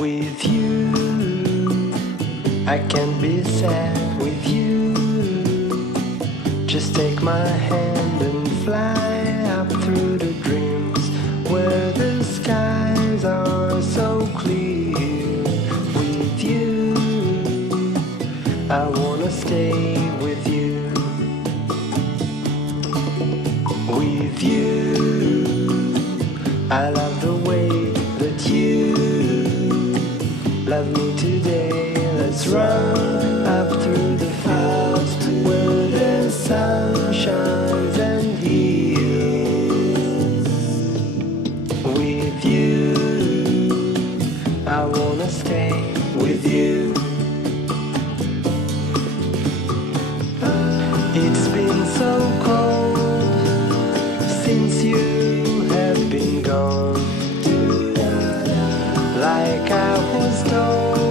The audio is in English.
With you, I can't be sad with you. Just take my hand and fly up through the dreams where the skies are so clear. With you, I wanna stay with you. With you, I love the way that you love me today. Let's run up through the fields where the sun shines and heals. With you, I wanna stay with you. It's been so cold since you have been gone. Like I was told,